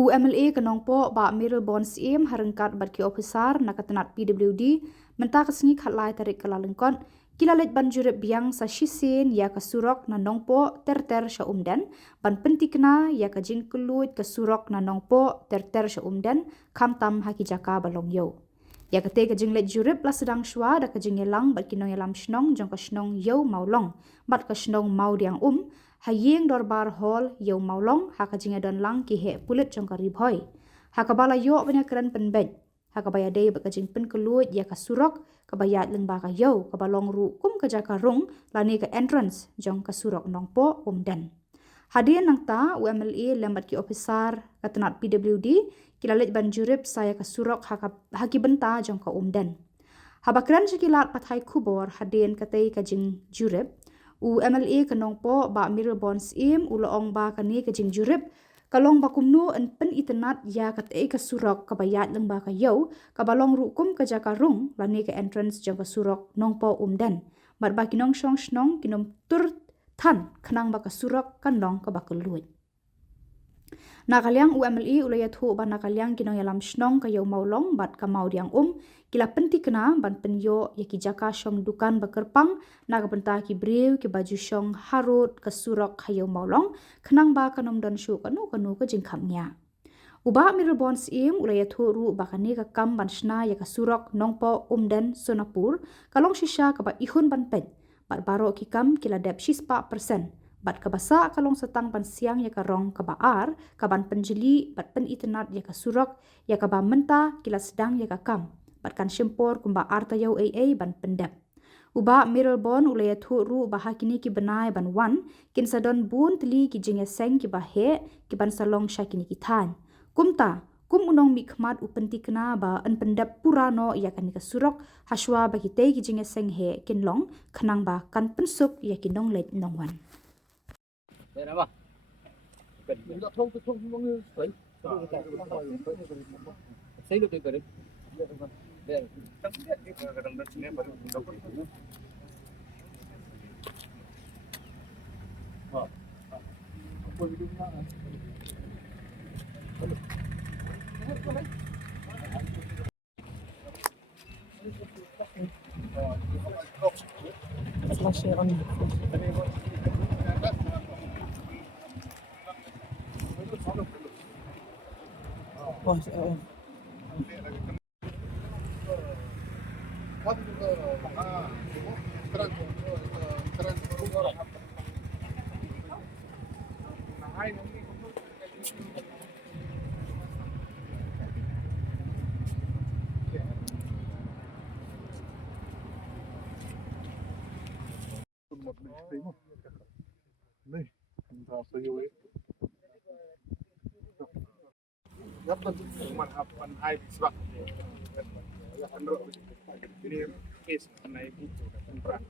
UMLA kanong po ba Mirror Bonds im harengkat barki officer nakatanat PWD menta kasengi khatlai tarik kalalengkon kilalet banjurep biang sa shisen ya kasurok na nongpo terter sya umden ban pentikna ya kajing kelut kasurok na nongpo terter sya umden kamtam haki jaka balong yo ya kate kajing let jurep la sedang shwa da kajing yelang bat kinong yelam shnong jong ka shnong yo maulong bat ka shnong mau diang hayeng dorbar hall yo maulong hakajing adon lang ki he pulit jong ka ribhoi hakabala yo banya keren penbej hakabaya dei bakajing pen kelut ya kasurok kabayat leng ba ka yo kabalong ru kum ka jaka rung lani ka entrance jong kasurok nongpo umden hadian nang ta UMLA lembat ki officer katanat PWD kilalet banjurip saya kasurok haki benta jong ka umden habakran sekilat pathai kubor hadian katei kajing jurip UMLA kanong po ba Mirror Bonds im uloong ba kani kajing jurip kalong bakumno en pen itenat ya katei kasurok kabayat leng ba kayo kabalong rukum ka jaka rung lani ka entrance jong kasurok nongpo umden mat ba kinong shong shnong kinom tur than kanang ba kasurok kanong ka bakeluit nakaliang UMLA ulayat hu ba nakaliang kinong yalam shnong kayo maulong bat ka mau diang kila penti kena ban penyo ya ki jaka shong dukan bakerpang naga benta ki brew ki baju shong harut kasurok kayo maulong kenang ba kanom don shu kanu ka jingkamnya uba Mirror Bonds im ulayat hu ru ba kani ka kam ban shna ya kasurok nongpo umden sonapur kalong shisha ka ba ihun ban pen bat baro ki kam kila dep shispa persen bat kabasa kalong setang pan siang ya karong kabaar kaban penjeli bat pen itenat ya kasurok ya kaba menta kila sedang ya kakam bat kan syempor kumba arta yau ban pendap uba Mirror Bond ulaya thu ru bah kini ki benai ban wan kin sadon bun tli ki jinge seng ki bahe ki ban salong syakini ki than kumta kum unong mikmat upenti kena ba en pendap purano ya kan kasurok haswa bagi te ki jinge seng he kin long khanang ba kan pensuk ya kinong let nongwan đây là ba mình đã thông mọi người thấy thấy được cái đấy đây cái đồng đất này bắt đầu Nih, kita sayur dapat manfaatkan air sebab ini case naik itu dan perang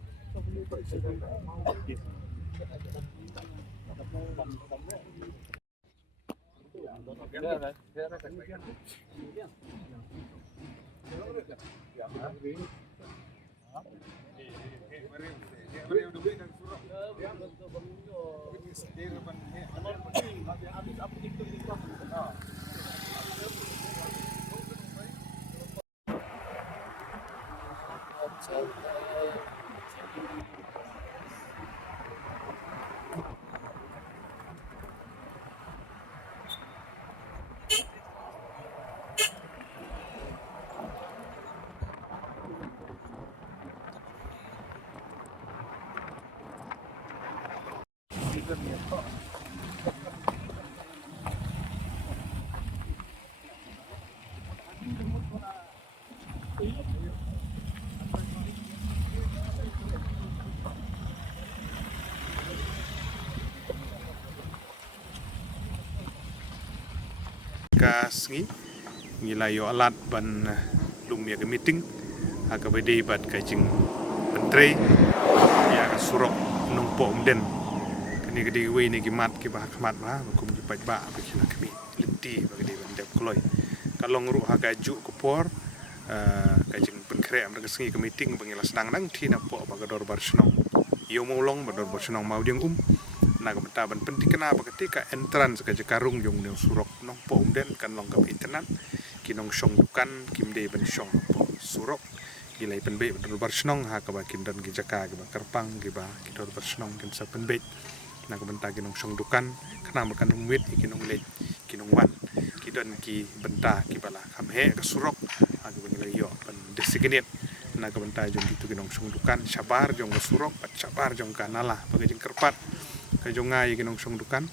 kasngi ngilayo alat ban lumia ke meeting aga bede bat kajing menteri ya surok nongpo umden kini gede we ni gimat ki bah khmat ba kum ki paj ba ba kila kami lenti ba gede ban dep kloi kalong ru haga ju kupor kajing penkre am kasngi ke meeting bangila sedang nang thi na po ba gador bar snong yo molong ba dor bar snong mau ding na ka benta ban penting kena ba ketika entrance ka Jakarung jong neu surok nong po umden kan long ka internet kinong song dukan kimde ban song po surok gilai penbe betul bersnong ha ka ba kindan ki Jaka ki ba Kerpang ki ba kidor bersnong kin sa penbe na ka benta kinong song dukan kana makan umwit kinong lej kinong wan kidon ki benta ki bala kamhe ka surok ha ka bangilai yo ban designate na ka benta jong itu kinong song dukan sabar jong ka surok pat sabar jong ka nala bagai jeng kerpat ka jong ngai kinong song dukan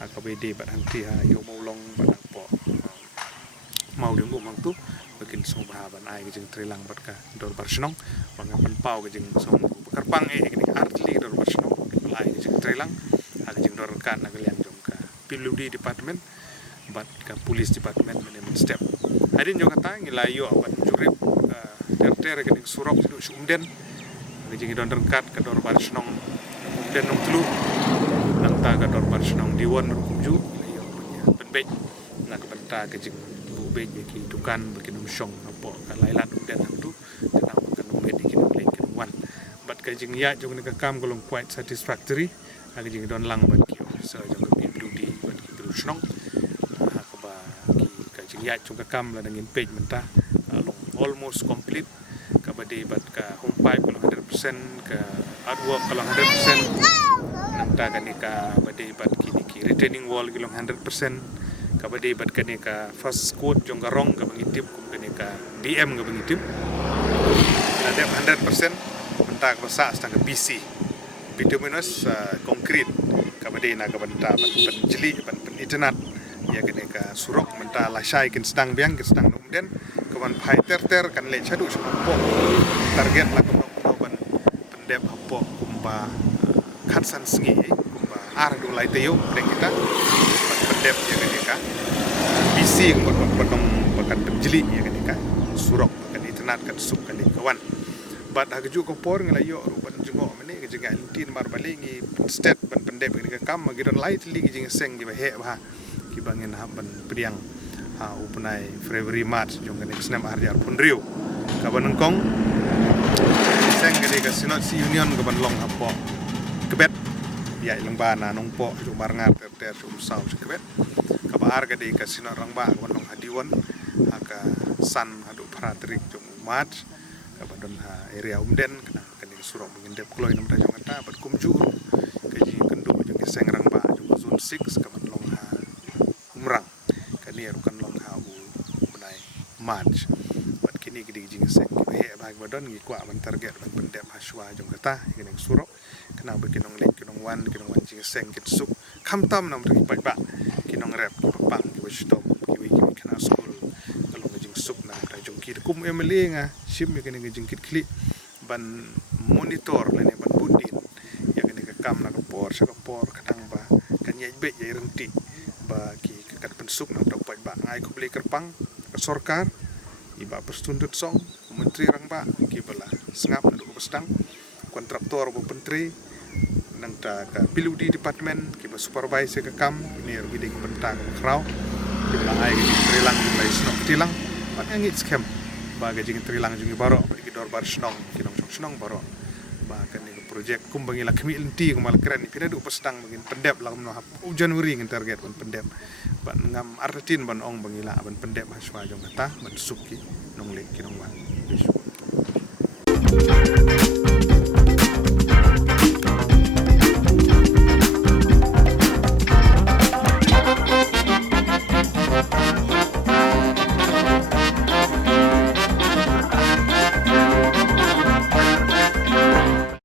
ha ka bede bat hangti ha yo maulong bat po mau ding umang tu bakin song bahaban ai ke jeng trilang bat ka dor bersnong bangapan pau ke jeng song Kerpang kini artli dor bersnong lai ke jeng trilang ha ke jeng dor kan na kalian jong ka PWD department bat ka police department management step hadin jong kata ngilai yo bat jurip ter ke surok sidu sumden ke jeng don kat ka dor bersnong umden nong telu nang ta ka dor bersnong diwon rumju yo penbej na ka benta ke jeng be ki dukan bakin song apo ka lailan umden tu kana makan umben ikin lek wan bat ka jing ya jong ne ka kam golong quite satisfactory ha jing don lang bat ki so jong ka PWD bat ki snong ha ka ba ki ka jing ya jong ka kam la ngin page menta almost complete ka ba de bat ka home pipe kalau 100% ka artwork kalau 100% nanta ka ni ka ba de bat ki retaining wall kilong 100% kabadi bat kani ka first quote jong garong ka mangitip kum kani ka DM ka mangitip ada 100% mentak basa stang BC bituminous konkret kabadi na ka banta ban jeli ban internet ya kani ka surok menta lasai kin stang biang kin stang umden kawan phai ter kan le chadu po target la ko ban pendep po kumba khatsan sngi kumba ar du lai teyo deng kita pendep ya kani ka BC batong bakan penjeli ya kan surok bakan internet kan sup kan kawan bat hagju ko por ngala yo ban jungo mene ke jenga intin mar balingi state ban pendep ni ka kam giron light li ke jenga seng di ba he ba ki bangin ha ban priang ha upunai February March jong kan snam arjar punriu ka ban kong seng ke ka sinot si union ka ban long apo kebet ya ilang bana nong po ju mar ngar ter ju sau kebet kabar ka di kasino rang ba wanong hadiwan aka san adu paratrik jong mat ka badon ha area umden kana kani surok mengindep kloy nam rajong ata bat kumju ka ji kendu jong seng rang ba jong zone 6 ka long ha umrang kani rukan long ha u benai mat bat kini gidi jing seng ki he ba badon gi kwa ban target ban pendep haswa jong kata kini surok kana bekinong lek kinong wan jing seng kit suk kamtam nam ri ba kinong rep ki papang ki wisdom ki kana school kalau ngajing suk na ta jong ki kum emle nga sim ya kene ngajing kit kli ban monitor lene ban bundin ya kene ka kam na ka por sa ka por kadang ba kan ye be ye renti ba ki ka pensuk na ta ba ngai ko beli Kerpang ka sorkar iba perstundut song menteri rang ba ki bala sengap na do bestang kontraktor bo menteri nang ta ka PWD department ki ba supervisor ka kam ni ro giding bentang kraw ki ba ai ki trilang ki ba snok tilang pat ngit scam ba ga jing trilang jungi baro ki dor bar snong ki nong snong baro ba kan ni project kum bangi la kemi lenti kum mal keren pina du pestang bangin pendep la no hap Januari ngin target ban pendep ban ngam artin ban ong bangi la ban pendep haswa jong kata ban suki nong le ki nong wan